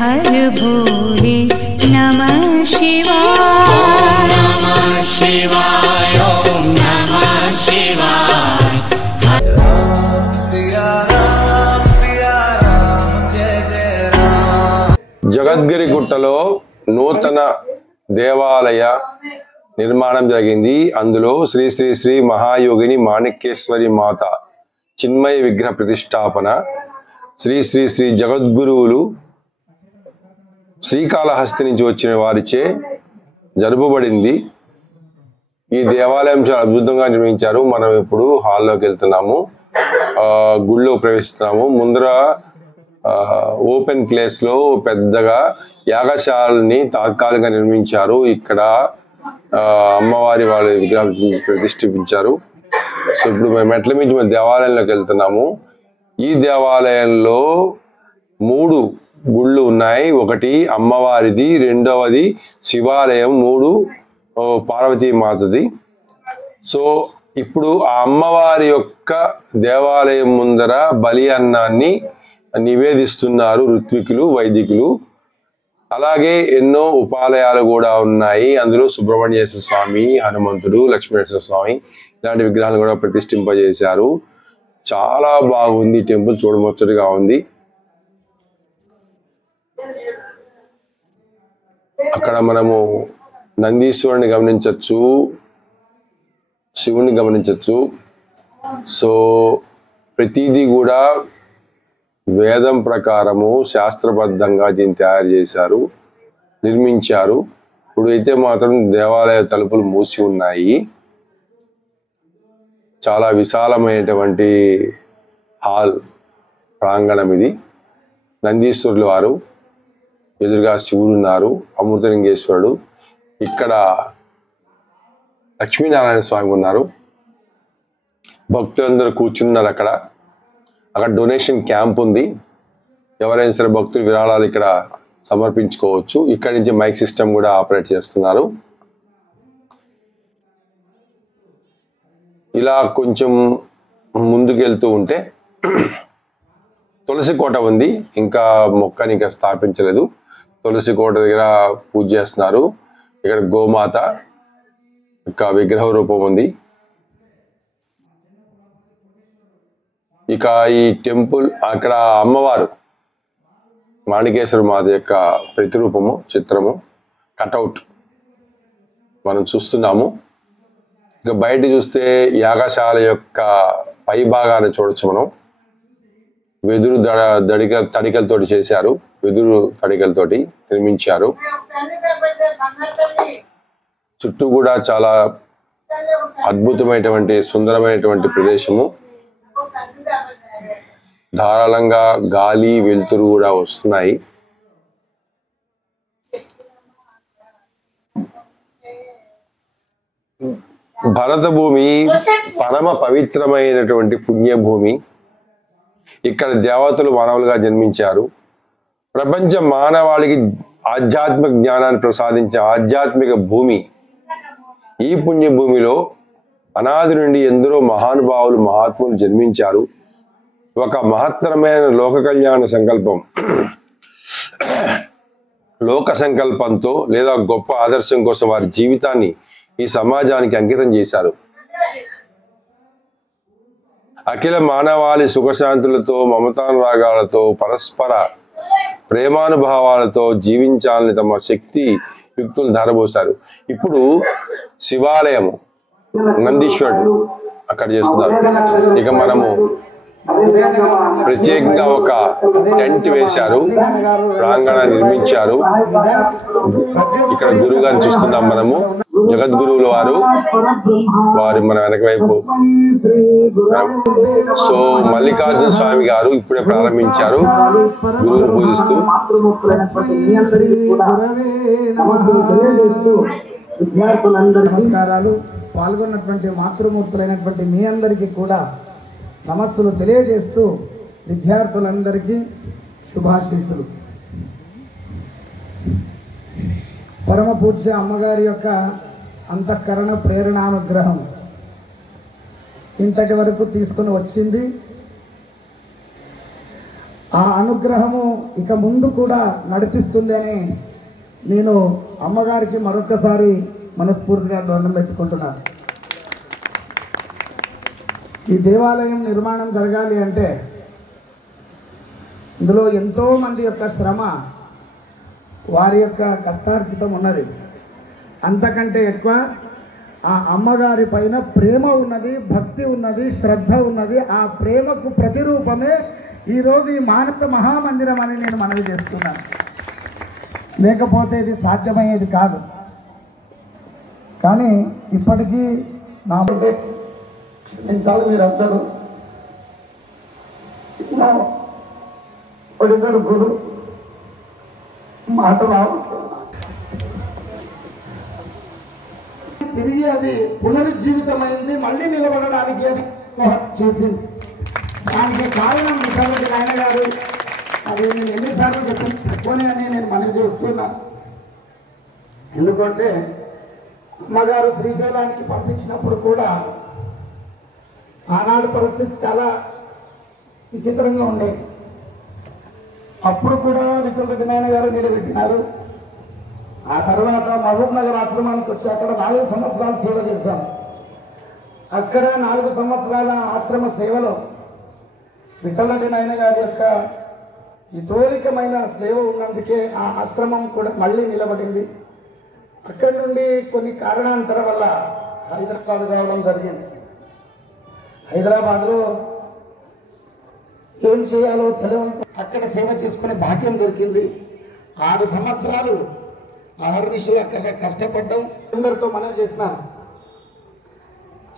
हर भोले नमः शिवाय नमः शिवाय ओम नमः शिवाय। జగద్గిరిగుట్టలో నూతన దేవాలయ నిర్మాణం జరిగింది. అందులో శ్రీ శ్రీ శ్రీ మహాయోగిని మాణిక్యేశ్వరి మాత చిన్మయ విగ్రహ ప్రతిష్టాపన శ్రీ శ్రీ శ్రీ జగద్గురువులు శ్రీకాళహస్తి నుంచి వచ్చిన వారిచే జరుపబడింది. ఈ దేవాలయం చాలా అద్భుతంగా నిర్మించారు. మనం ఇప్పుడు హాల్లోకి వెళ్తున్నాము, గుళ్ళో ప్రవేశిస్తున్నాము. ముందర ఓపెన్ ప్లేస్ లో పెద్దగా యాగశాలని తాత్కాలికంగా నిర్మించారు. ఇక్కడ అమ్మవారి వాళ్ళ విగ్రహాలు ప్రతిష్ఠించారు. సో ఇప్పుడు మేము మెట్ల మీద దేవాలయంలోకి వెళ్తున్నాము. ఈ దేవాలయంలో 3 గుళ్ళు ఉన్నాయి. ఒకటి అమ్మవారిది, రెండవది శివాలయం, 3 పార్వతీమాతది. సో ఇప్పుడు ఆ అమ్మవారి యొక్క దేవాలయం ముందర బలి అన్నాన్ని నివేదిస్తున్నారు ఋత్వికులు, వైదికులు. అలాగే ఎన్నో ఉపాలయాలు కూడా ఉన్నాయి. అందులో సుబ్రహ్మణ్యేశ్వర స్వామి, హనుమంతుడు, లక్ష్మీనరసింహ స్వామి ఇలాంటి విగ్రహాలు కూడా ప్రతిష్ఠింపజేశారు. చాలా బాగుంది టెంపుల్, చూడముచ్చటగా ఉంది. అక్కడ మనము నందీశ్వరుని గమనించవచ్చు, శివుని గమనించవచ్చు. సో ప్రతిదీ కూడా వేదం ప్రకారము శాస్త్రబద్ధంగా దీన్ని తయారు చేశారు, నిర్మించారు. ఇప్పుడు అయితే మాత్రం దేవాలయ తలుపులు మూసి ఉన్నాయి. చాలా విశాలమైనటువంటి హాల్ ప్రాంగణం ఇది. నందీశ్వరులు వారు, ఎదురుగా శివుడు ఉన్నారు, అమృతలింగేశ్వరుడు, ఇక్కడ లక్ష్మీనారాయణ స్వామి ఉన్నారు. భక్తులందరూ కూర్చున్నారు. అక్కడ డొనేషన్ క్యాంప్ ఉంది. ఎవరైనా సరే భక్తులు విరాళాలు ఇక్కడ సమర్పించుకోవచ్చు. ఇక్కడి నుంచి మైక్ సిస్టమ్ కూడా ఆపరేట్ చేస్తున్నారు. ఇలా కొంచెం ముందుకు వెళ్తూ ఉంటే తులసి కోట ఉంది. ఇంకా మొక్కని ఇంకా స్థాపించలేదు. తులసి కోట దగ్గర పూజ చేస్తున్నారు. ఇక్కడ గోమాత యొక్క విగ్రహ రూపం ఉంది. ఇక ఈ టెంపుల్ అక్కడ అమ్మవారు మాణికేశ్వర మాత యొక్క ప్రతిరూపము, చిత్రము, కటౌట్ మనం చూస్తున్నాము. ఇక బయట చూస్తే యాగశాల యొక్క పై భాగాన్ని చూడొచ్చు మనం. వెదురు తడికలతోటి చేశారు, వెదురు తడికలతోటి నిర్మించారు. చుట్టూ కూడా చాలా అద్భుతమైనటువంటి సుందరమైనటువంటి ప్రదేశము. ధారాళంగా గాలి, వెలుతురు కూడా వస్తున్నాయి. భరత భూమి పరమ పవిత్రమైనటువంటి పుణ్యభూమి. ఇక్కడ దేవతలు మానవులుగా జన్మించారు. ప్రపంచ మానవాళికి ఆధ్యాత్మిక జ్ఞానాన్ని ప్రసాదించే ఆధ్యాత్మిక భూమి. ఈ పుణ్యభూమిలో అనాది నుండి ఎందరో మహానుభావులు, మహాత్ములు జన్మించారు. ఒక మహత్తరమైన లోక కళ్యాణ సంకల్పం, లోక సంకల్పంతో లేదా గొప్ప ఆదర్శం కోసం వారి జీవితాన్ని ఈ సమాజానికి అంకితం చేశారు. అఖిల మానవాళి సుఖశాంతులతో, మమతానురాగాలతో, పరస్పర ప్రేమానుభావాలతో జీవించాలని తమ శక్తి యుక్తులు ధారబోశారు. ఇప్పుడు శివాలయము, నందీశ్వరుడు అక్కడ చేస్తున్నారు. ఇక మనము ప్రత్యేకంగా ఒక టెంట్ వేశారు, ప్రాంగణాన్ని నిర్మించారు. ఇక్కడ గురువు గారిని చూస్తున్నాం మనము. జగద్గురువుల వారు మన వెనక వైపు. సో మల్లికార్జున స్వామి గారు ఇప్పుడే ప్రారంభించారు గురువుని పూజిస్తూ. నమస్కారాలు. పాల్గొన్నటువంటి మాతృమూర్తులైనటువంటి మీ అందరికీ కూడా నమస్సులు తెలియజేస్తూ విద్యార్థులందరికీ శుభాశీస్సులు. పరమ పూజ్య అమ్మగారి యొక్క అంతఃకరణ ప్రేరణానుగ్రహం ఇంతటి వరకు తీసుకుని వచ్చింది. ఆ అనుగ్రహము ఇక ముందు కూడా నడిపిస్తుంది అని నేను అమ్మగారికి మరొకసారి మనస్ఫూర్తిగా దండం పెట్టుకుంటున్నాను. ఈ దేవాలయం నిర్మాణం జరగాలి అంటే ఇందులో ఎంతో మంది యొక్క శ్రమ, వారి యొక్క కష్టార్జితం ఉన్నది. అంతకంటే ఎక్కువ ఆ అమ్మగారి పైన ప్రేమ ఉన్నది, భక్తి ఉన్నది, శ్రద్ధ ఉన్నది. ఆ ప్రేమకు ప్రతిరూపమే ఈరోజు ఈ మానస మహామందిరం అని నేను మనవి చేస్తున్నాను. లేకపోతే ఇది సాధ్యమయ్యేది కాదు. కానీ ఇప్పటికీ నా ఎన్నిసార్లు మీరు అందరూ ఒడిగడు గురు మాట తిరిగి అది పునరుజ్జీవితమైంది, మళ్ళీ నిలబడడానికి అది చేసింది. దానికి కారణం ముఖ్యమంత్రి ఆయన గారు. అది నేను ఎన్నిసార్లు చెప్పుకొని అని నేను మనవి చేస్తున్నా. ఎందుకంటే అమ్మగారు శ్రీశైలానికి పంపించినప్పుడు కూడా ఆనాడు పరిస్థితి చాలా విచిత్రంగా ఉండేది. అప్పుడు కూడా విశ్వపతి నాయన గారు నిలబెట్టినారు. ఆ తర్వాత మహబూబ్ నగర్ ఆశ్రమానికి వచ్చి అక్కడ 4 సంవత్సరాలు సేవ చేశాం. అక్కడ 4 సంవత్సరాల ఆశ్రమ సేవలో విఠలరెడ్డి నాయన గారి యొక్క హితోరికమైన సేవ ఉన్నందుకే ఆ ఆశ్రమం కూడా మళ్ళీ నిలబడింది. అక్కడి నుండి కొన్ని కారణాంతరం వల్ల హైదరాబాద్ రావడం జరిగింది. హైదరాబాద్లో ఏం చేయాలో తెలియదు. అక్కడ సేవ చేసుకునే భాగ్యం దొరికింది. 6 సంవత్సరాలు ఆహర్నిశలు అక్కడ కష్టపడ్డాం. అందరితో మనం చేసినాం.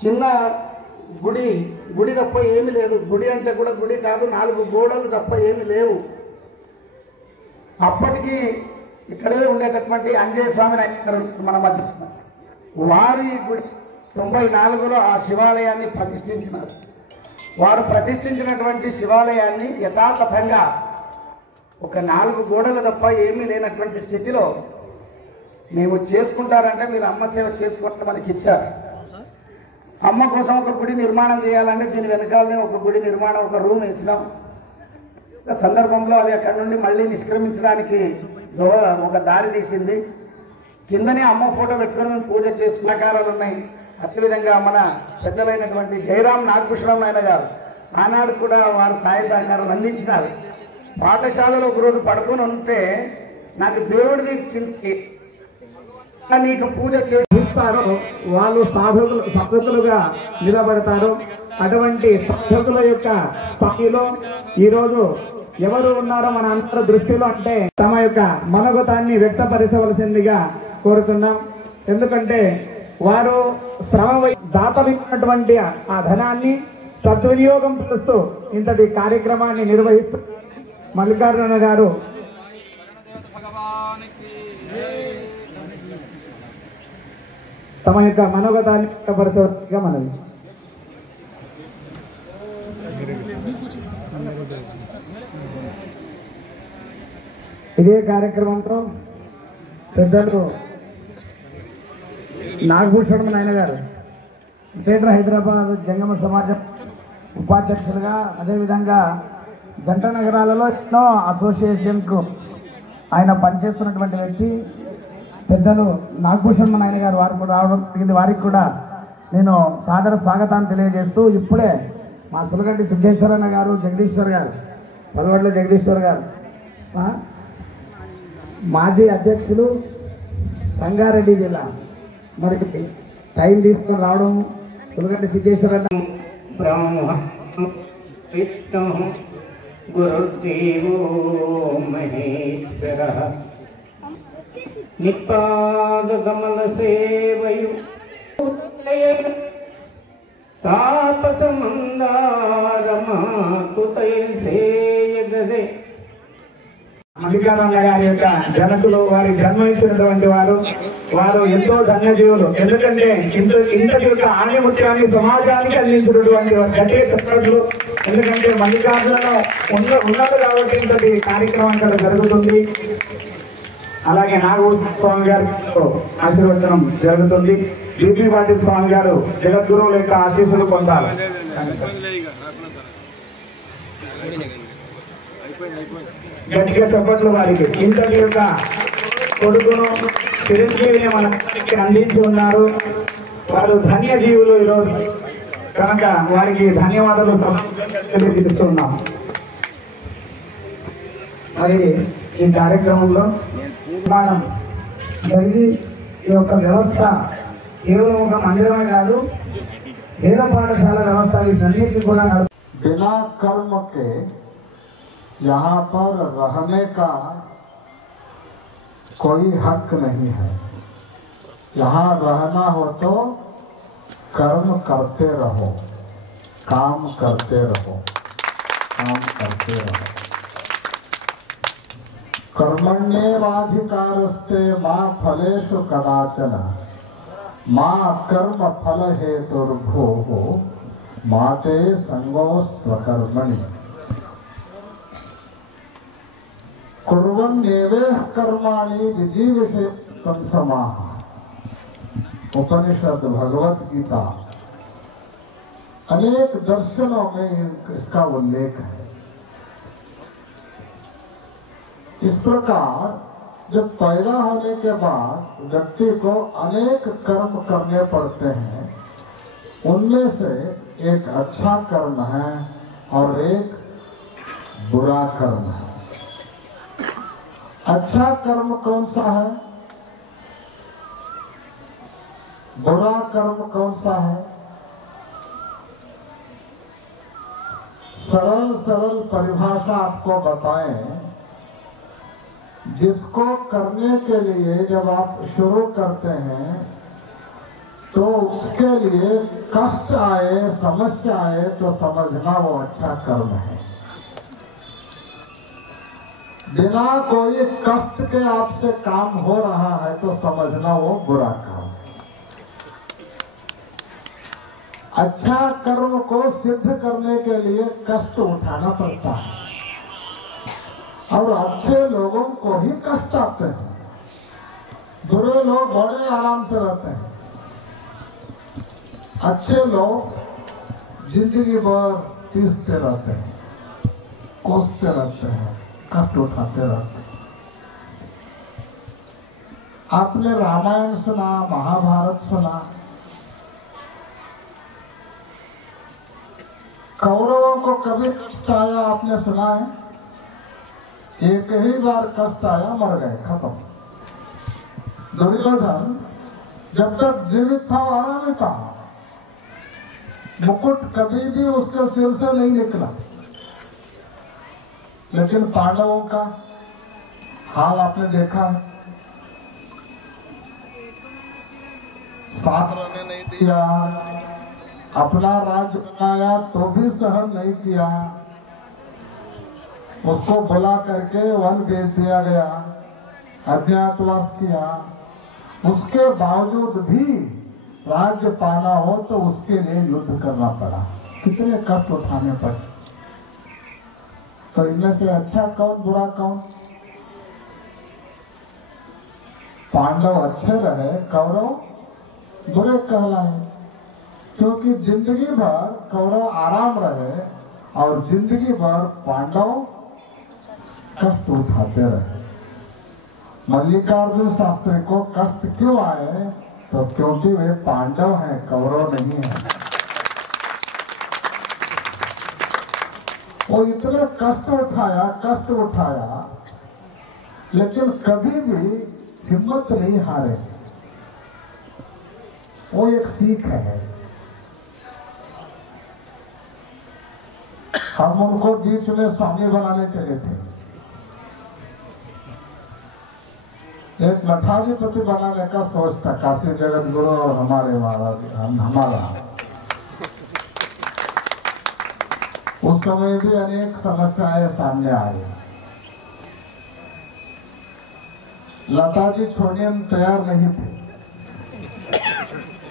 చిన్న గుడి తప్ప ఏమి లేదు. గుడి అంటే కూడా గుడి కాదు, 4 గోడలు తప్ప ఏమి లేవు. అప్పటికి ఇక్కడే ఉండేటటువంటి అంజయ్య స్వామి మన మధ్య వారి గుడి 94లో ఆ శివాలయాన్ని ప్రతిష్ఠించినారు. వారు ప్రతిష్ఠించినటువంటి శివాలయాన్ని యథాతథంగా ఒక 4 గోడలు తప్ప ఏమీ లేనటువంటి స్థితిలో మేము చేసుకుంటారంటే మీరు అమ్మ సేవ చేసుకుంటే మనకి ఇచ్చారు. అమ్మ కోసం ఒక గుడి నిర్మాణం చేయాలంటే దీని వెనకాలనే ఒక గుడి నిర్మాణం, ఒక రూమ్ వేసినాం. సందర్భంలో అది అక్కడి నుండి మళ్ళీ నిష్క్రమించడానికి ఒక దారి తీసింది. కిందనే అమ్మ ఫోటో పెట్టుకుని మేము పూజ చేసుకునే ఆకారాలు ఉన్నాయి. అదేవిధంగా మన పెద్దలైనటువంటి జయరాం నాగభూషణం నాయన గారు ఆనాడు కూడా వారు సాయ సహకారాలు అందించినారు. పాఠశాలలో ఒకరోజు పడుకొని ఉంటే నాకు దేవుడిని చింతి నీకు పూజ చేస్తారో వాళ్ళు సాధకులుగా నిలబడతారు. అటువంటి సాధకుల యొక్క స్థాయిలో ఈరోజు ఎవరు ఉన్నారో మన అందరి దృష్టిలో అంటే తమ యొక్క మనోగతాన్ని వ్యక్తపరచవలసిందిగా కోరుతున్నాం. ఎందుకంటే వారు దాతలిచ్చినటువంటి ఆ ధనాన్ని సద్వినియోగం చేస్తూ ఇంతటి కార్యక్రమాన్ని నిర్వహిస్తూ మల్లికార్జున గారు తమ యొక్క మనోగతాన్ని వ్యక్తపరచవలసిందిగా మనవి. ఇదే కార్యక్రమంతో పెద్దలు నాగభూషణం నాయన గారు గ్రేటర్ హైదరాబాద్ జంగమ సమాజం ఉపాధ్యక్షులుగా, అదేవిధంగా జంట నగరాలలో ఎన్నో అసోసియేషన్కు ఆయన పనిచేస్తున్నటువంటి వ్యక్తి పెద్దలు నాగభూషణం నాయన గారు వారు కూడా రావడం జరిగింది. వారికి కూడా నేను సాదర స్వాగతాన్ని తెలియజేస్తూ ఇప్పుడే మా సులగడ్డి సిద్ధేశ్వరన్న గారు, జగదీశ్వర్ గారు, పల్వడ్ల జగదీశ్వర్ గారు మాజీ అధ్యక్షులు సంగారెడ్డి జిల్లా మరి టైం తీసుకొని రావడం సులగడ్డి సిద్ధేశ్వరన్న బ్రహ్మ విష్ణు గురుదేవో మహేశ్వర నిపాద కమల సేవయు తాపస మందారమాకుతయే మల్లికార్జున గారి యొక్క జనకులు, వారి జన్మించినటువంటి వారు ఎంతో ధన్యజీవులు. ఎందుకంటే ఇంతటి యొక్క ఆణిముత్యాన్ని సమాజానికి అందించినటువంటి గట్టిగా చెప్పట్లు. ఎందుకంటే మల్లికార్జున ఉన్నది కాబట్టి ఇంతటి కార్యక్రమం ఇక్కడ జరుగుతుంది. అలాగే నాగభూషణ స్వామి గారితో ఆశీర్వచనం జరుగుతుంది. బీపీ పాటిల్ స్వామి గారు జగద్గురువుల యొక్క ఆశీస్సులు పొందాలి. గట్టిగా చప్పట్లు వారికి. ఇంతటి యొక్క కొడుకును చిరంజీవిని మనకి అందించి ఉన్నారు. వారు ధన్యజీవులు ఈరోజు కనుక వారికి ధన్యవాదాలు తెలియజేస్తున్నాం. మరి ఈ కార్యక్రమంలో మనం జరిగి ఈ యొక్క వ్యవస్థ కేవలం ఒక మందిరమే కాదు, వేద పాఠశాల వ్యवस्था వీటన్నిటిని కూడా बिना कर्म के यहाँ पर रहने का कोई हक नहीं है। यहाँ रहना हो तो कर्म करते रहो, काम करते रहो, काम करते रहो। कर्मण्येवाधिकारस्ते मा फलेषु कदाचन मा कर्म फल हेतुर्भोः माते संगोस्त्वकर्मणि कुर्वन्नेवेह कर्माणि विजीविषेत्वं समाः। उपनिषद भगवत गीता अनेक दर्शनों में इसका उल्लेख है। इस प्रकार जब पैदा होने के बाद व्यक्ति को अनेक कर्म करने पड़ते हैं, उनमें से एक अच्छा कर्म है और एक बुरा कर्म है। अच्छा कर्म कौन सा है, बुरा कर्म कौन सा है? सरल सरल परिभाषा आपको बताएं। जिसको करने के लिए जब आप शुरू करते हैं तो उसके लिए कष्ट आए, समस्या आए तो समझना वो अच्छा कर्म है। बिना कोई कष्ट के आपसे काम हो रहा है तो समझना वो बुरा कर्म है। अच्छा कर्म को सिद्ध करने के लिए कष्ट उठाना पड़ता है और अच्छे लोगों को ही कष्ट आते हैं। बुरे लोग बड़े आराम से रहते हैं, अच्छे लोग जिंदगी भर पीसते रहते हैं, कोसते रहते हैं, कष्ट उठाते रहते हैं। आपने रामायण सुना, महाभारत सुना, कौरवों को कभी कष्ट आया आपने सुना है? एक ही बार कष्ट आया, मर गए, खत्म। दुर्योधन जब तक जीवित था आराम था, मुकुट कभी भी उसके सिर से नहीं निकला। लेकिन पांडवों का हाल आपने देखा है, साथ रहने नहीं दिया, अपना राज्य बनाया तो भी सहन नहीं किया, उसको बुला करके वन भेज दिया गया, अज्ञातवास किया। उसके बावजूद भी राज्य पाना हो तो उसके लिए युद्ध करना पड़ा, कितने कष्ट उठाने पड़े। तो इनमें से अच्छा कौन, बुरा कौन? पांडव अच्छे रहे, कौरव बुरे कहलाए, क्योंकि जिंदगी भर कौरव आराम रहे और जिंदगी भर पांडव कष्ट उठाते रहे। मल्लिकार्जुन शास्त्री को कष्ट क्यों आए? तो क्योंकि वे पांडव हैं, कौरव नहीं है। वो इतने कष्ट उठाया लेकिन कभी भी हिम्मत नहीं हारे। वो एक सीख है। हम उनको बीच में स्वामी बनाने चले थे, एक मठाधिपति बनाने का सोच था, काशी जगत गुरु और हमारे हमारा। उस समय भी अनेक समस्याएं सामने आई। लता जी छोड़ने में तैयार नहीं थे,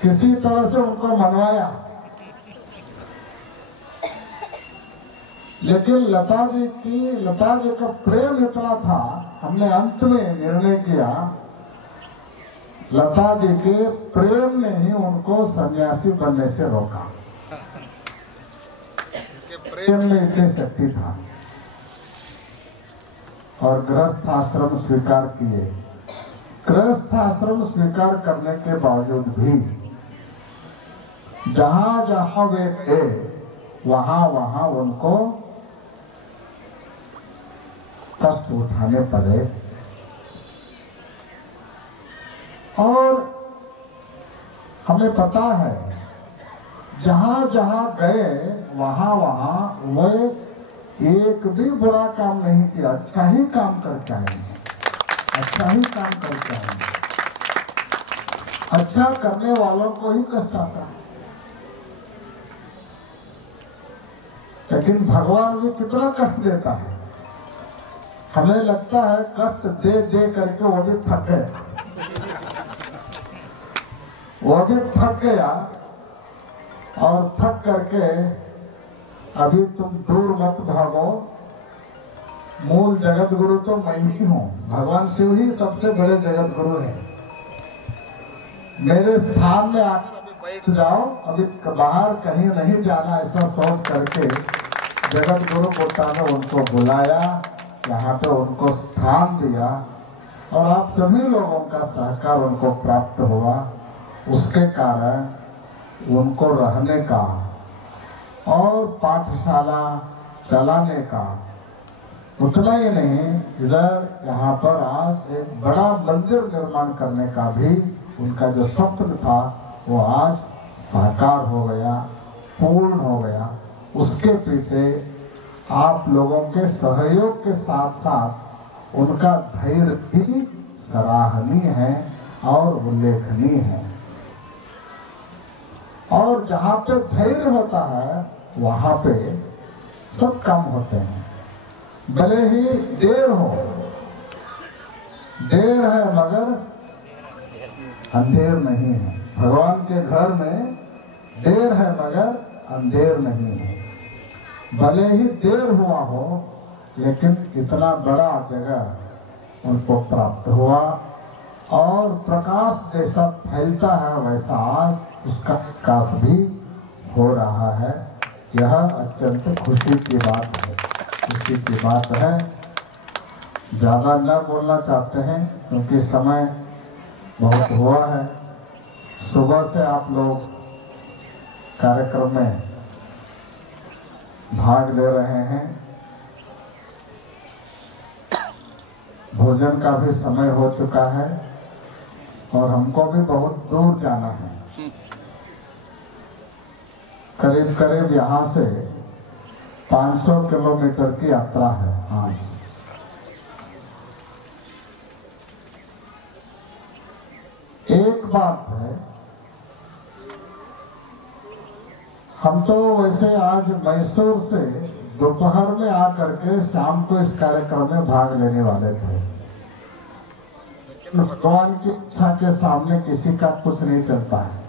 किसी तरह से उनको मनवाया, लेकिन लता जी का प्रेम इतना था, हमने अंत में निर्णय किया, लता जी के प्रेम ने ही उनको सन्यासी बनने से रोका। प्रेम में इतनी शक्ति था। और गृहस्थ आश्रम स्वीकार किए। गृहस्थ आश्रम स्वीकार करने के बावजूद भी जहां जहां वे गए वहां वहां उनको कष्ट उठाने पड़े। और हमें पता है जहां जहां गए वहां वहां वे एक भी बुरा काम नहीं किया, अच्छा ही काम करके आएंगे, अच्छा ही काम करके आएंगे। अच्छा करने वालों को ही कष्ट आता है। लेकिन भगवान भी कितना कष्ट देता है। हमें लगता है कष्ट दे दे करके वो भी थक गया, वो भी थक गया और थक करके अभी तुम दूर मत भागो, मूल जगत गुरु तो मैं ही हूँ। भगवान शिव ही सबसे बड़े जगत गुरु है। मेरे स्थान में आप बैठ जाओ, अभी बाहर कहीं नहीं जाना, ऐसा सोच करके जगत गुरु बुट्टा ने उनको बुलाया, यहाँ पे उनको स्थान दिया और आप सभी लोगों का सहकार उनको प्राप्त हुआ। उसके कारण उनको रहने का और पाठशाला चलाने का, उतना ही नहीं, इधर यहाँ पर आज एक बड़ा मंदिर निर्माण करने का भी उनका जो स्वप्न था वो आज साकार हो गया, पूर्ण हो गया। उसके पीछे आप लोगों के सहयोग के साथ साथ उनका धैर्य भी सराहनीय है और उल्लेखनीय है। और जहाँ पे धैर्य होता है वहाँ पे सब काम होते हैं, भले ही देर हो। देर है मगर अंधेर नहीं है। भगवान के घर में देर है मगर अंधेर नहीं है। भले ही देर हुआ हो लेकिन इतना बड़ा जगह उनको प्राप्त हुआ और प्रकाश जैसा फैलता है वैसा आज उसका विकास भी हो रहा है। यह अत्यंत खुशी की बात है, खुशी की बात है। ज्यादा न बोलना चाहते हैं क्योंकि समय बहुत हुआ है। सुबह से आप लोग कार्यक्रम में भाग ले रहे हैं, भोजन का भी समय हो चुका है और हमको भी बहुत दूर जाना है। करीब करीब यहाँ से 500 किलोमीटर की यात्रा है आज। एक बात है, हम तो वैसे आज मैसूर से दोपहर में आकर के शाम को इस कार्यक्रम में भाग लेने वाले थे, लेकिन भगवान की इच्छा के सामने किसी का कुछ नहीं चलता है।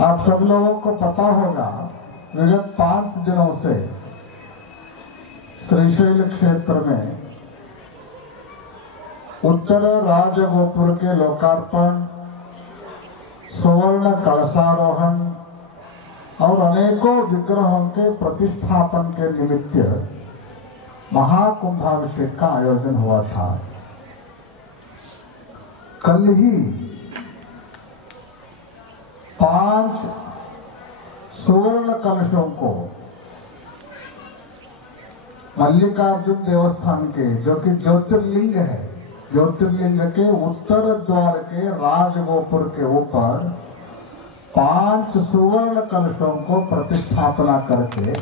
आप सब लोगों को पता होगा विगत 5 दिनों से श्रीशैल क्षेत्र में उत्तर राजगोपुर के लोकार्पण, सुवर्ण कलशारोहण और अनेकों विग्रहों के प्रतिष्ठापन के निमित्त महाकुंभाभिषेक का आयोजन हुआ था। कल ही 5 सुवर्ण कलशों को मल्लिकार्जुन देवस्थान के, जो कि ज्योतिर्लिंग है, ज्योतिर्लिंग के उत्तर द्वार के राजगोपुर के ऊपर 5 सुवर्ण कलशों को प्रतिष्ठापना करके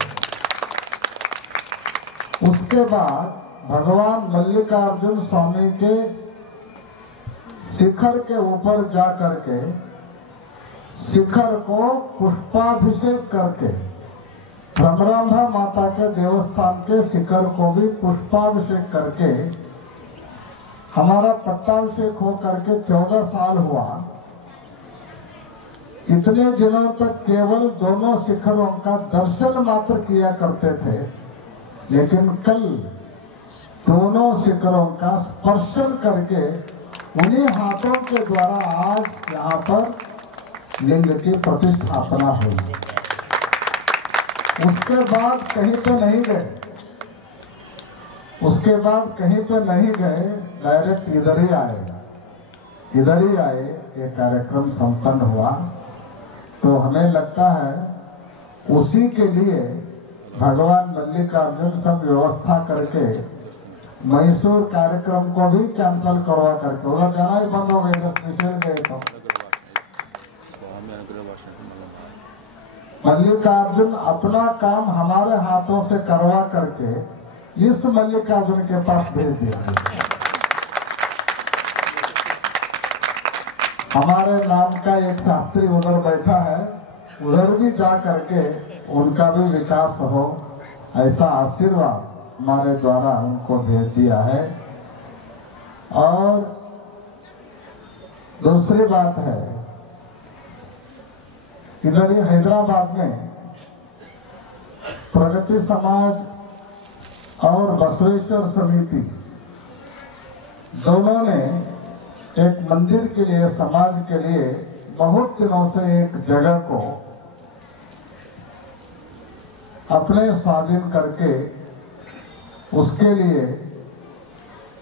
उसके बाद भगवान मल्लिकार्जुन स्वामी के शिखर के ऊपर जा करके शिखर को पुष्पाभिषेक करके भ्रमरांभा माता के देवस्थान के शिखर को भी पुष्पाभिषेक करके हमारा पट्टाभिषेक हो करके 14 साल हुआ। इतने दिनों तक केवल दोनों शिखरों का दर्शन मात्र किया करते थे, लेकिन कल दोनों शिखरों का स्पर्शन करके उन्हीं हाथों के द्वारा आज यहाँ पर लिंग की प्रतिष्ठापना हुई। उसके बाद कहीं तो नहीं गए, उसके बाद कहीं पे नहीं गए, डायरेक्ट इधर ही आएगा, इधर ही आए। ये कार्यक्रम संपन्न हुआ तो हमें लगता है उसी के लिए भगवान मल्लिकार्जुन सब व्यवस्था करके मैसूर कार्यक्रम को भी कैंसिल करवा करके उधर जाना ही बंद हो गया, स्पेशल गए तो मल्लिकार्जुन अपना काम हमारे हाथों से करवा करके इस मल्लिकार्जुन के पास भेज दिया। हमारे नाम का एक शास्त्री उधर बैठा है, उधर भी जा करके उनका भी विकास हो, ऐसा आशीर्वाद हमारे द्वारा उनको भेज दिया है। और दूसरी बात है, इधर ही हैदराबाद में प्रगति समाज और बसवेश्वर समिति दोनों ने एक मंदिर के लिए, समाज के लिए बहुत दिनों से एक जगह को अपने स्वाधीन करके उसके लिए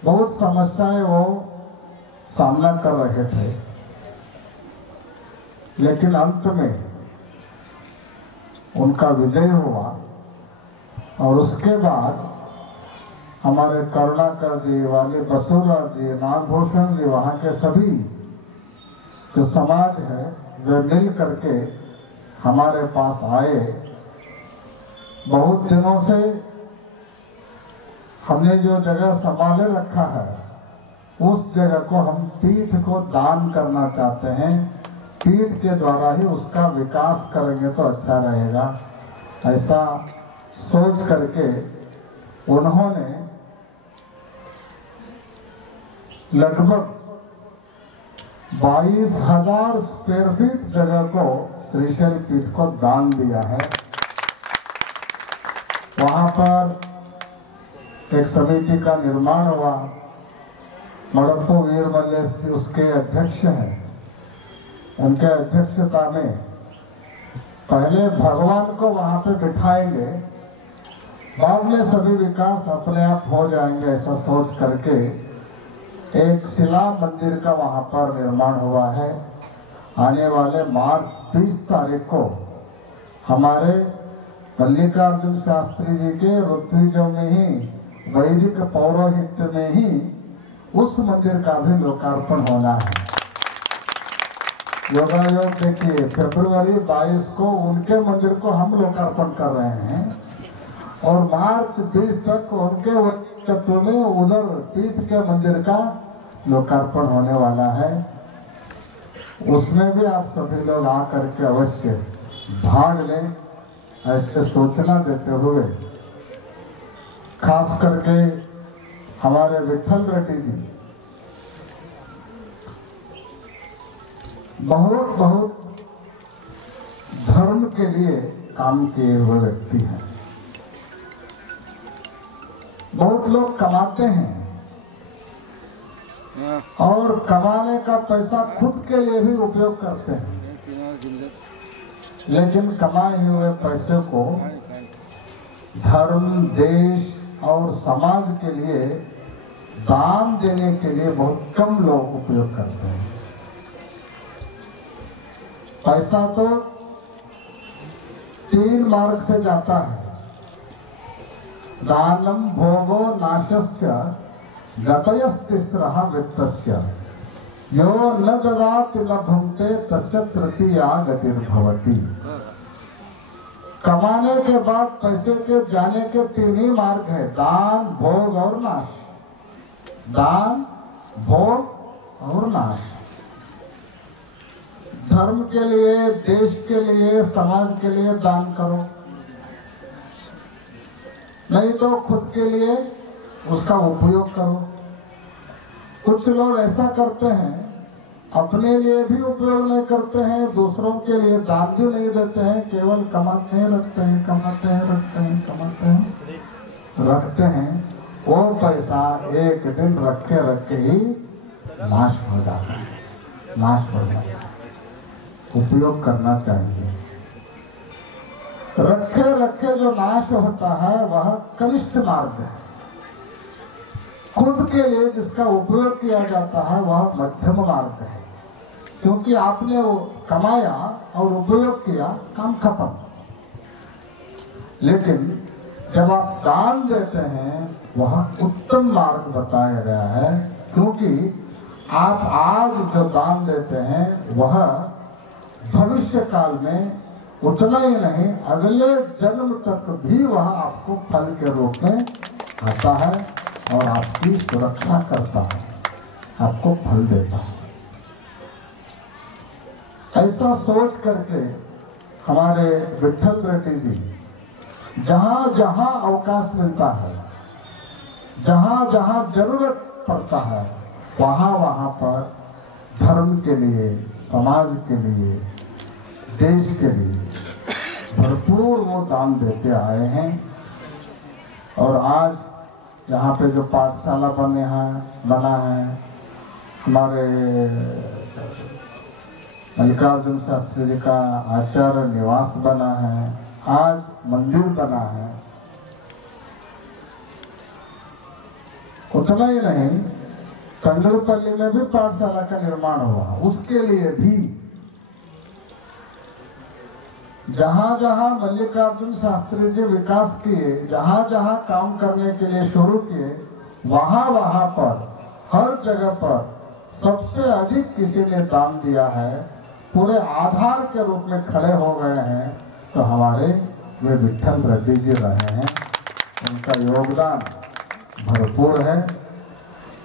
बहुत समस्याएं वो सामना कर रहे थे, लेकिन अंत में उनका विजय हुआ। और उसके बाद हमारे करुणाकर जी, वाली बसुरा जी, नागभूषण जी, वहाँ के सभी जो समाज है वे मिल करके हमारे पास आए। बहुत दिनों से हमने जो जगह संभाले रखा है उस जगह को हम पीठ को दान करना चाहते हैं, पीठ के द्वारा ही उसका विकास करेंगे तो अच्छा रहेगा, ऐसा सोच करके उन्होंने लगभग 22,000 स्क्वायर फीट जगह को श्रीशैल पीठ को दान दिया है। वहां पर एक समिति का निर्माण हुआ, मड़प्पू वीर मल्लेश जी उसके अध्यक्ष हैं। उनके अध्यक्षता में पहले भगवान को वहां पे बिठाएंगे, बाद में सभी विकास अपने आप हो जाएंगे, ऐसा सोच करके एक शिला मंदिर का वहां पर निर्माण हुआ है। आने वाले मार्च 30 तारीख को हमारे मल्लिकार्जुन शास्त्री जी के ऋत्विजों में ही, वैदिक पौरोहित्य में ही उस मंदिर का भी लोकार्पण होना है। योगायोग देखिए, फरवरी 22 को उनके मंदिर को हम लोकार्पण कर रहे हैं और मार्च 20 तक उनके तत्व में उधर पीठ के मंदिर का लोकार्पण होने वाला है। उसमें भी आप सभी लोग आकर के अवश्य भाग लें, ऐसे सूचना देते हुए खास करके हमारे विठल रेड्डी जी बहुत धर्म के लिए काम किए हुए व्यक्ति हैं। बहुत लोग कमाते हैं और कमाने का पैसा खुद के लिए भी उपयोग करते हैं, लेकिन कमाए हुए पैसे को धर्म, देश और समाज के लिए दान देने के लिए बहुत कम लोग उपयोग करते हैं। पैसा तो 3 मार्ग से जाता है, दानम भोगो नाशस्य गतयस्तिस्रः वित्तस्य यो न ददाति न भुंक्ते तस्य तृतीया गतिर्भवति। कमाने के बाद पैसे के जाने के 3 ही मार्ग है, दान, भोग और नाश। दान, भोग और नाश। धर्म के लिए, देश के लिए, समाज के लिए दान करो, नहीं तो खुद के लिए उसका उपयोग करो। कुछ लोग ऐसा करते हैं, अपने लिए भी उपयोग नहीं करते हैं, दूसरों के लिए दान भी नहीं देते हैं, केवल कमाते हैं रखते हैं, कमाते हैं रखते हैं, कमाते हैं रखते हैं। वो पैसा एक दिन रख के ही नाश हो जाता है, नाश हो जाता है। उपयोग करना चाहिए। रखे रखे जो नाश होता है वह कनिष्ठ मार्ग है। खुद के लिए जिसका उपयोग किया जाता है वह मध्यम मार्ग है, क्योंकि आपने वो कमाया और उपयोग किया, काम खत्म। लेकिन जब आप दान देते हैं वह उत्तम मार्ग बताया गया है, क्योंकि आप आज जो दान देते हैं वह भविष्य काल में उतना ही नहीं, अगले जन्म तक भी वह आपको फल के रूप में आता है और आपकी सुरक्षा करता है, आपको फल देता है। ऐसा सोच करके हमारे विठल रेड्डी जी जहां जहां अवकाश मिलता है, जहां जहां जरूरत पड़ता है, वहां वहां पर धर्म के लिए, समाज के लिए, देश के लिए भरपूर वो दान देते आए हैं। और आज यहाँ पे जो पाठशाला बना है, हमारे मल्लिकार्जुन शास्त्री जी का आचार्य निवास बना है, आज मंदिर बना है। उतना ही नहीं, तंडलपल्ली में भी पाठशाला का निर्माण हुआ, उसके लिए भी जहां जहां मल्लिकार्जुन शास्त्री जी विकास किए, जहां जहां काम करने के लिए शुरू किए, वहां वहां पर हर जगह पर सबसे अधिक किसी ने दान दिया है, पूरे आधार के रूप में खड़े हो गए हैं, तो हमारे वे विठल रेड्डी जी रहे हैं। उनका योगदान भरपूर है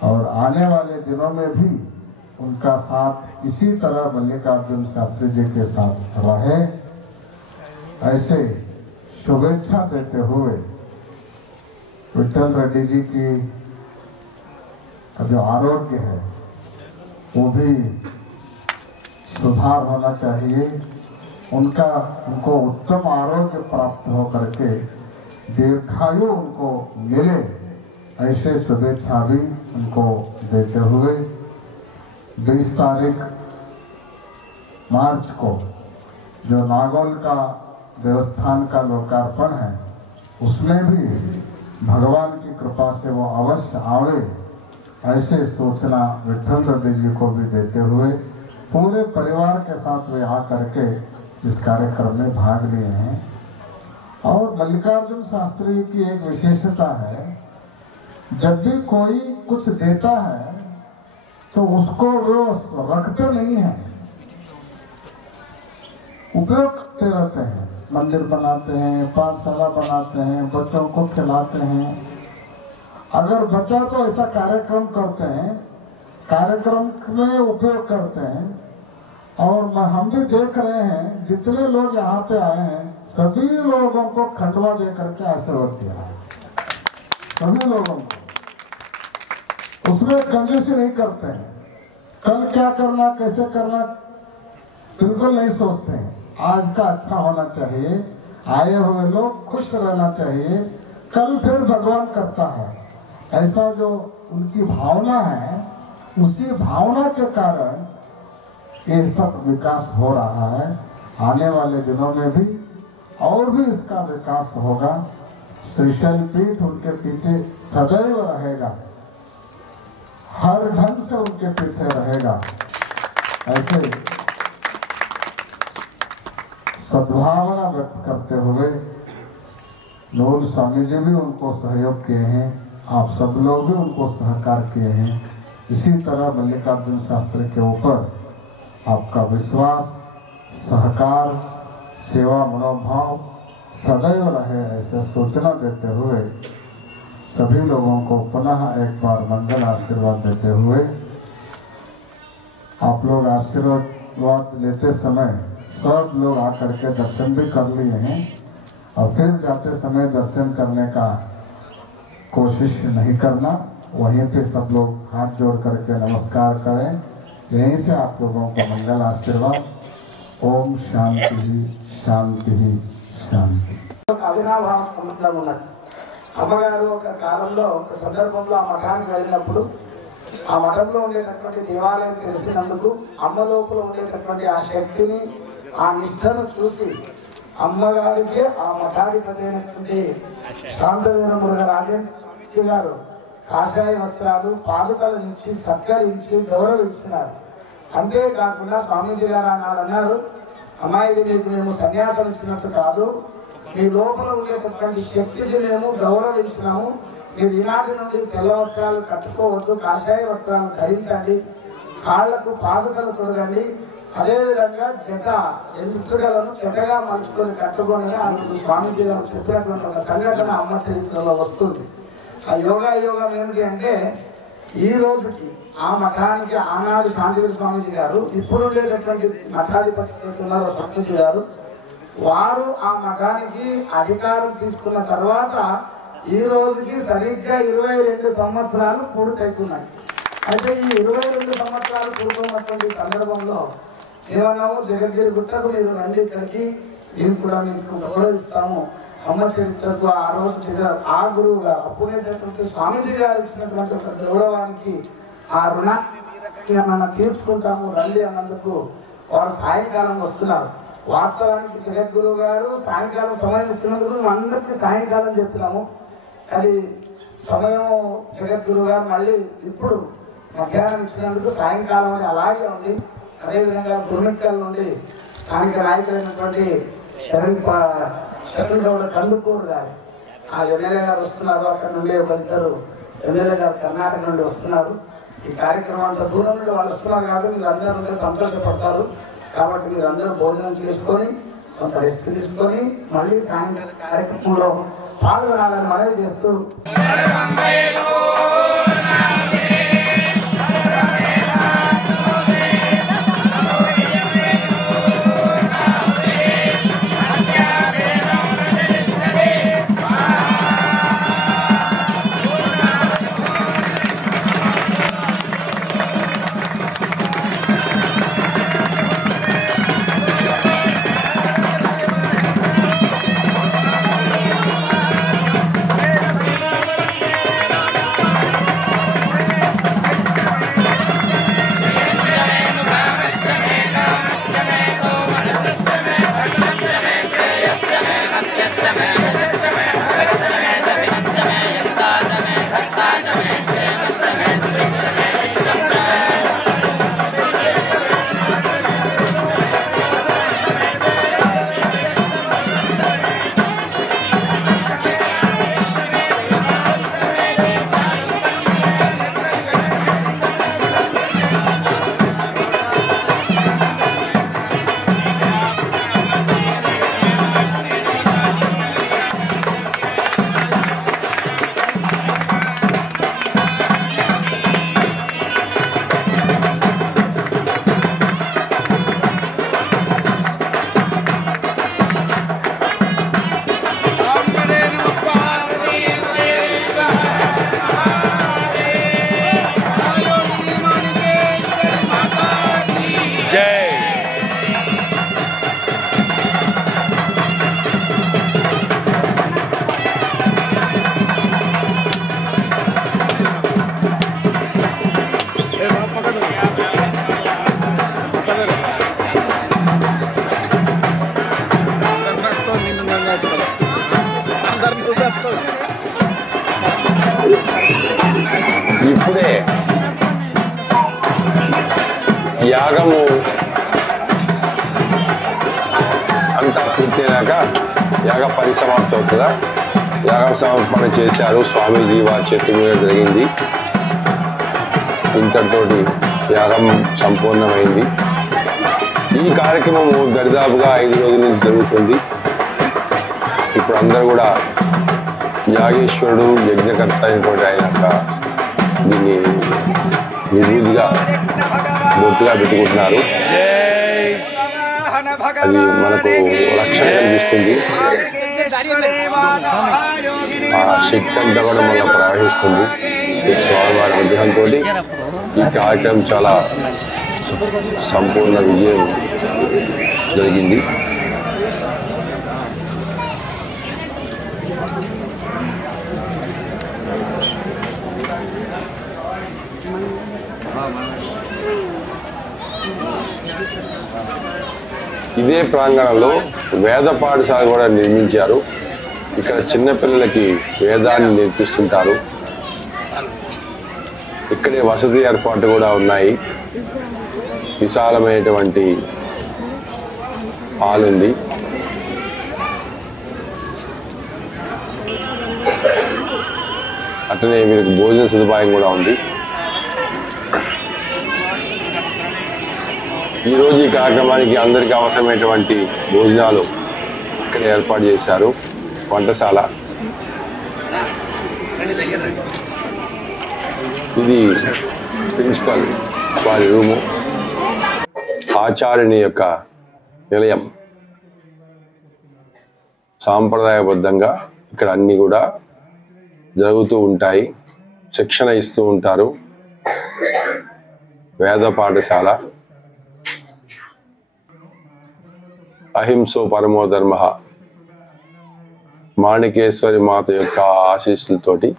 और आने वाले दिनों में भी उनका साथ इसी तरह मल्लिकार्जुन शास्त्री जी के साथ रहे। ऐसे शुभेच्छा देते हुए विठल रेड्डी जी की जो आरोग्य है वो भी सुधार होना चाहिए, उनको उत्तम आरोग्य प्राप्त हो करके दीर्घायु उनको मिले, ऐसे शुभेच्छा भी उनको देते हुए 20 तारीख मार्च को जो नागौल का देवस्थान का लोकार्पण है, उसमें भी भगवान की कृपा से वो अवश्य आवे, ऐसे सूचना विठल रेड्डी जी को भी देते हुए पूरे परिवार के साथ वे आ करके इस कार्यक्रम में भाग लिए हैं। और मल्लिकार्जुन शास्त्री की एक विशेषता है, जब भी कोई कुछ देता है तो उसको वो रखते नहीं है, उपयोग करते रहते हैं। मंदिर बनाते हैं, पाठशाला बनाते हैं, बच्चों को खिलाते हैं। अगर बच्चा तो ऐसा कार्यक्रम करते हैं, कार्यक्रम में उपयोग करते हैं। और हम भी देख रहे हैं जितने लोग यहाँ पे आए हैं सभी लोगों को खंडवा दे करके आशीर्वाद दिया है, सभी लोगों को। उसमें कंजूसी नहीं करते हैं, कल क्या करना, कैसे करना बिल्कुल नहीं सोचते हैं। आज का अच्छा होना चाहिए, आए हुए लोग खुश रहना चाहिए, कल फिर भगवान करता है। ऐसा जो उनकी भावना है, उसी भावना के कारण ये सब विकास हो रहा है। आने वाले दिनों में भी और भी इसका विकास होगा। श्रीशैल पीठ उनके पीछे सदैव रहेगा, हर ढंग से उनके पीछे रहेगा। ऐसे सद्भावना व्यक्त करते हुए नूर स्वामी जी भी उनको सहयोग किए हैं, आप सब लोग भी उनको सहकार किए हैं। इसी तरह मल्लिकार्जुन शास्त्री के ऊपर आपका विश्वास, सहकार, सेवा मनोभाव सदैव रहे, ऐसे सूचना देते हुए सभी लोगों को पुनः एक बार मंगल आशीर्वाद देते हुए, आप लोग आशीर्वाद लेते समय सब लोग आकर के दर्शन भी कर लिए हैं और फिर जाते समय दर्शन करने का कोशिश नहीं करना, वहीं पे सब लोग हाथ जोड़ करके नमस्कार करें। यहीं से आप लोगों को मंगल आशीर्वाद। ओम शांति शांति शांति। అవినాభావ సంబంధం ఉన్నది. అమ్మగారు ఒక కాలంలో ఒక సందర్భంలో ఆ మఠానికి వెళ్ళినప్పుడు ఆ మఠంలో ఉండేటటువంటి దేవాలయం తెలిసినందుకు అమ్మ లోపల ఉండేటటువంటి ఆ శక్తిని, ఆ నిష్ఠను చూసి అమ్మగారికి ఆ మఠాధిపతి అయినటువంటి శాంతవీర మురుగ రాజేంద్ర స్వామీజీ గారు కాషాయ వస్త్రాలు పాదుకలు ఇచ్చి సత్కరించి గౌరవించినారు. అంతేకాకుండా స్వామీజీ గారు అన్నారు, అమ్మాయిది మీకు మేము సన్యాసం ఇచ్చినట్టు కాదు, మీ లోపల ఉండేటటువంటి శక్తికి మేము గౌరవించినాము. మీరు ఈనాటి నుండి తెల్ల వస్త్రాలు కట్టుకోవద్దు, కాషాయ వస్త్రాలు ధరించండి, కాళ్లకు పాదుకలు తొడగండి, అదేవిధంగా జట ఎంటుకలను చెట్టగా మలుచుకొని కట్టుకొని అందుకు స్వామీజీ గారు చెప్పినటువంటి ఒక సంఘటన అమ్మ చరిత్రలో వస్తుంది. ఆ యోగం ఏమిటి అంటే, ఈ రోజుకి ఆ మఠానికి ఆనాడు శాంతిగిరి స్వామీజీ గారు, ఇప్పుడు ఉండేటటువంటి మఠాధిపతి ఉన్నారో స్వామీజీ గారు, వారు ఆ మఠానికి అధికారం తీసుకున్న తర్వాత ఈ రోజుకి సరిగ్గా 22 సంవత్సరాలు పూర్తవుతున్నాయి. అయితే ఈ 22 సంవత్సరాలు పూర్తయినటువంటి సందర్భంలో ఏమన్నాము, జగద్గిరి గుట్టకు మీరు రండి, ఇక్కడికి మేము కూడా మీకు గౌరవిస్తాము. అమ్మ చరిత్రకు ఆ రోజు ఆ గురువు గారు అప్పుడేటటువంటి స్వామీజీ గారు ఇచ్చినటువంటి ఒక గౌరవానికి ఆ రుణాన్ని మనం తీర్చుకుంటాము రండి అన్నందుకు వారు సాయంకాలం వస్తున్నారు. వాస్తవానికి జగద్గురువు గారు సాయంకాలం సమయం ఇచ్చినందుకు మేము అందరికీ సాయంకాలం చెప్పినాము. అది సమయం జగద్గురువు గారు మళ్ళీ ఇప్పుడు మధ్యాహ్నం ఇచ్చినందుకు సాయంకాలం అని అలాగే ఉంది. అదేవిధంగా గురుమిక్కల నుండి స్థానిక నాయకులైనటువంటి శరణ్ గౌడ కందుకూరు గారు ఆ ఎమ్మెల్యే గారు వస్తున్నారు. అక్కడ నుండి ఒక ఇద్దరు ఎమ్మెల్యే గారు కర్ణాటక నుండి వస్తున్నారు. ఈ కార్యక్రమం అంత దూరం నుండి వాళ్ళు వస్తున్నారు కాబట్టి మీరు అందరూ ఉంటే సంతోషపడతారు. కాబట్టి మీరు అందరూ భోజనం చేసుకొని కొంత రెస్ట్ తీసుకొని మళ్ళీ సాయంకాల కార్యక్రమంలో పాల్గొనాలని మనవి చేస్తూ ఇప్పుడే యాగము అంతా పూర్తయినాక యాగ పరిసమాప్తి అవుతుందా, యాగం సమర్పణ చేశారు స్వామీజీ వారి చేతి మీద జరిగింది. ఇంతటితోటి యాగం సంపూర్ణమైంది. ఈ కార్యక్రమము దరిదాపుగా 5 రోజుల నుంచి జరుగుతుంది. ఇప్పుడు అందరూ కూడా యాగేశ్వరుడు యజ్ఞకర్త అయినటువంటి ఆయన దీన్ని విభూతిగా బొట్టుగా పెట్టుకుంటున్నారు. అది మనకు రక్షణ కనిపిస్తుంది. ఆ శక్తి అంతా కూడా మనం ప్రవహిస్తుంది. స్వామివారి అనుగ్రహంతో ఈ కార్యక్రమం చాలా సంపూర్ణ విజయం జరిగింది. ఇదే ప్రాంగణంలో వేద పాఠశాల కూడా నిర్మించారు. ఇక్కడ చిన్నపిల్లలకి వేదాన్ని నేర్పిస్తుంటారు. ఇక్కడే వసతి ఏర్పాటు కూడా ఉన్నాయి. విశాలమైనటువంటి హాల్ ఉంది. అట్లనే వీరికి భోజన సదుపాయం కూడా ఉంది. ఈరోజు ఈ కార్యక్రమానికి అందరికీ అవసరమైనటువంటి భోజనాలు ఇక్కడ ఏర్పాటు చేశారు. వంటశాల ఇది ప్రిన్సిపల్ వారి రూము, ఆచార్యుని యొక్క నిలయం. సాంప్రదాయబద్ధంగా ఇక్కడ అన్ని కూడా జరుగుతూ ఉంటాయి. శిక్షణ ఇస్తూ ఉంటారు. వేద పాఠశాల. అహింసో పరమో ధర్మ, మాణికేశ్వరి మాత యొక్క ఆశీస్సులతోటి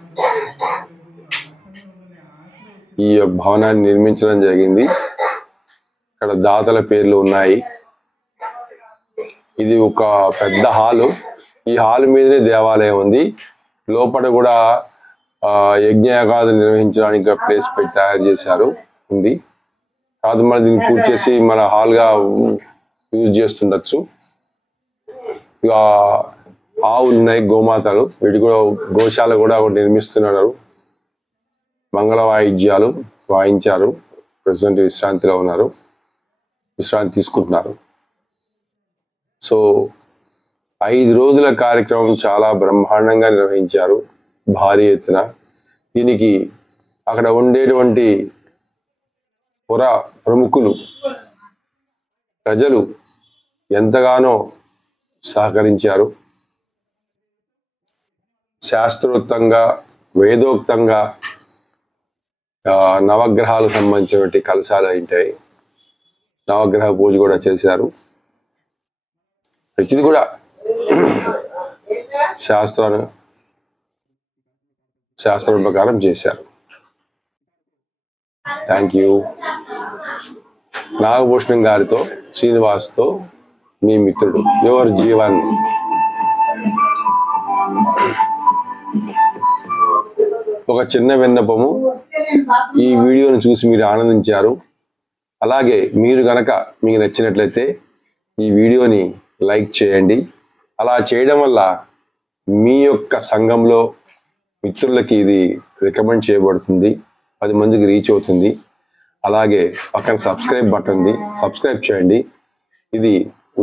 ఈ భవనాన్ని నిర్మించడం జరిగింది. ఇక్కడ దాతల పేర్లు ఉన్నాయి. ఇది ఒక పెద్ద హాలు. ఈ హాల్ మీదనే దేవాలయం ఉంది. లోపల కూడా యజ్ఞయాగాలు నిర్వహించడానికి ప్లేస్ పెట్టి తయారు చేశారు ఉంది. కాదు మన దీన్ని పూర్తి చేసి మన హాల్గా యూజ్ చేస్తుండొచ్చు. ఇక ఆవులు ఉన్నాయి, గోమాతలు. వీటి కూడా గోశాల కూడా నిర్మిస్తున్నారు. మంగళ వాయిద్యాలు వాయించారు. ప్రజెంట్ విశ్రాంతిలో ఉన్నారు, విశ్రాంతి తీసుకుంటున్నారు. సో 5 రోజుల కార్యక్రమం చాలా బ్రహ్మాండంగా నిర్వహించారు, భారీ ఎత్తున. దీనికి అక్కడ ఉండేటువంటి ప్రముఖులు, ప్రజలు ఎంతగానో సహకరించారు. శాస్త్రోక్తంగా, వేదోక్తంగా నవగ్రహాలకు సంబంధించినటువంటి కలశాలు ఉంటాయి. నవగ్రహ పూజ కూడా చేశారు. ప్రతిది కూడా శాస్త్రం ప్రకారం చేశారు. Thank you. నాగభూషణం గారితో, శ్రీనివాస్తో మీ మిత్రుడు, యువర్ జీవన్. ఒక చిన్న విన్నపము, ఈ వీడియోని చూసి మీరు ఆనందించారు. అలాగే మీరు గనక మీకు నచ్చినట్లయితే ఈ వీడియోని లైక్ చేయండి. అలా చేయడం వల్ల మీ యొక్క సంఘంలో మిత్రులకి ఇది రికమెండ్ చేయబడుతుంది, 10 మందికి రీచ్ అవుతుంది. అలాగే పక్కన సబ్స్క్రైబ్ బటన్ ఉంది, సబ్స్క్రైబ్ చేయండి. ఇది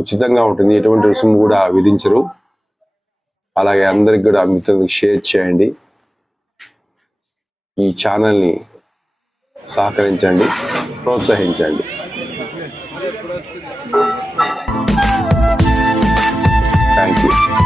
ఉచితంగా ఉంటుంది, ఎటువంటి రుసుము కూడా విధించరు. అలాగే అందరికి కూడా మిత్రులకు షేర్ చేయండి. ఈ ఛానల్ని సహకరించండి, ప్రోత్సహించండి. Thank you.